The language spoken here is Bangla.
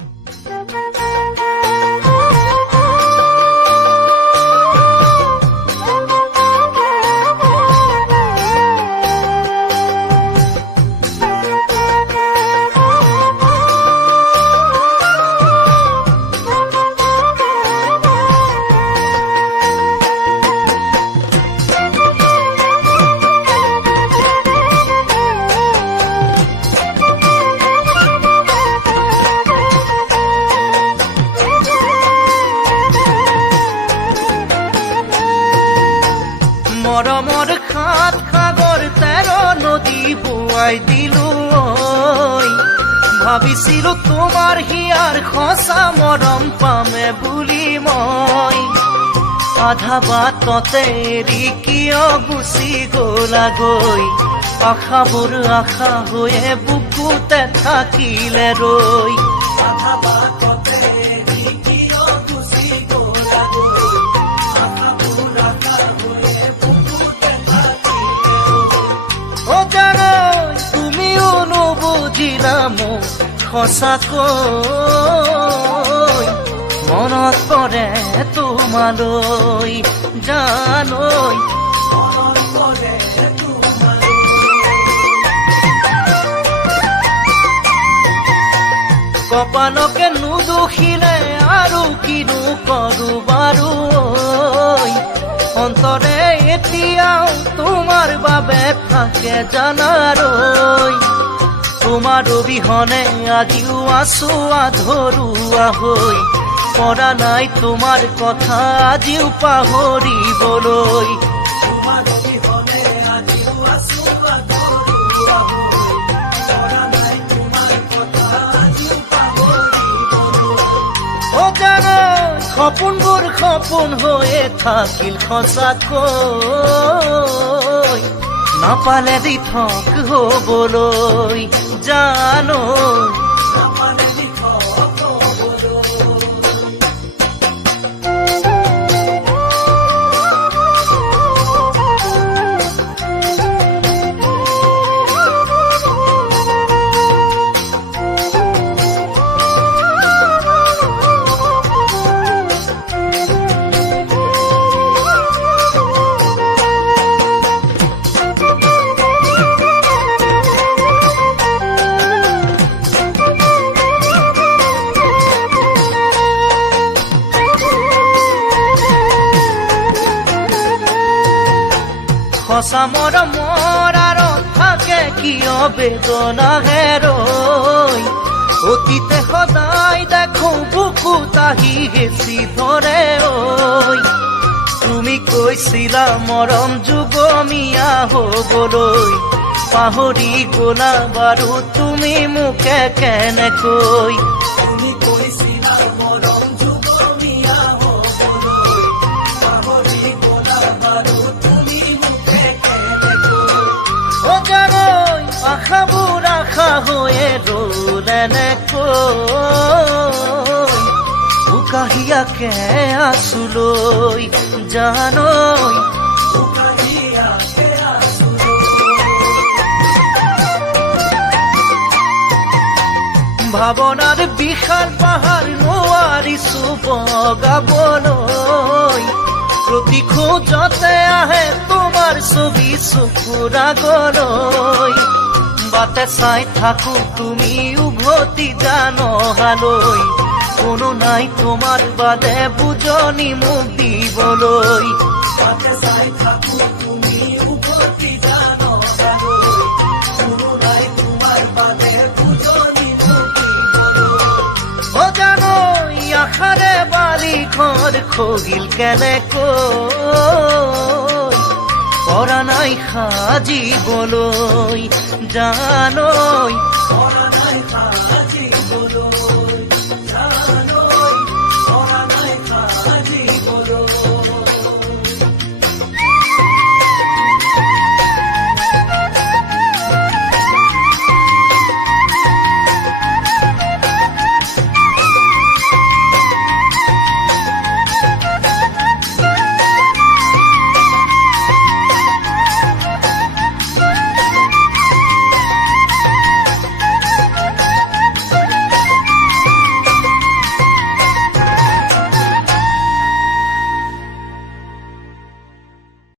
মৰমৰ সাত সাগৰ তেৰ নদী বোৱাই দিলো। ভাবিছিলো তোমাৰ হিয়াৰ সঁচা মৰম পামে বুলি মই। আধা বাটতে এৰি কিয় গুচি গলাগৈ আশাবোৰ আশা হৈয়ে বুকুতে থাকিলে ৰৈ। আধা বাটতে নুবুজিলা মোক সঁচাকৈ মনত পৰে তোমালৈ জানৈ কপালকে নুদুখিলে আৰু কিনো কৰো বাৰু। অন্তৰে এতিয়াও তোমাৰ বাবে থাকে জানাৰৈ তোমাৰ অবিহনে আজিও আছো আধৰুৱা হৈ পৰা নাই তোমাৰ কথা আজিও পাহৰিবলৈ সপোনবোৰ সপোন হৈয়ে থাকিল সঁচাকৈ নাপালে দিঠক হবলৈ জানো সঁচা মৰমৰ আঁৰত থাকে কিয় বেদনা হেৰৈ অতীতে সদায় দেখো বুকুত আহি হেঁচি ধৰে ঐ তুমি কৈছিলা মৰম যুগমীয়া হবলৈ। পাহৰি গলা বাৰু তুমি মোকে কেনেকৈ? জানৈ আশাবোৰ আশা হৈয়ে ৰ'ল এনেকৈ উকাহিয়াকে আছোলৈ জানৈ উকাহিয়াকে ভাৱনাৰ বিশাল পাহাৰ নোৱাৰিছো বগাবলৈ প্ৰতি খোজতে আহে তোমাৰ ছবি চকুৰ আগলৈ বাটে চাই থাকো তুমি উভতি জানহালৈ কোনো নাই তোমাৰ বাদে বুজনি মোক দিবলৈ। বাটে চাই থাকো তুমি উভতি জানহালৈ কোনো নাই তোমাৰ বাদে বুজনি মোক দিবলৈ। অ জানৈ আশাৰে বালি ঘৰ খগিল কেনেকৈ? পৰা নাই সাজিবলৈ জানৈ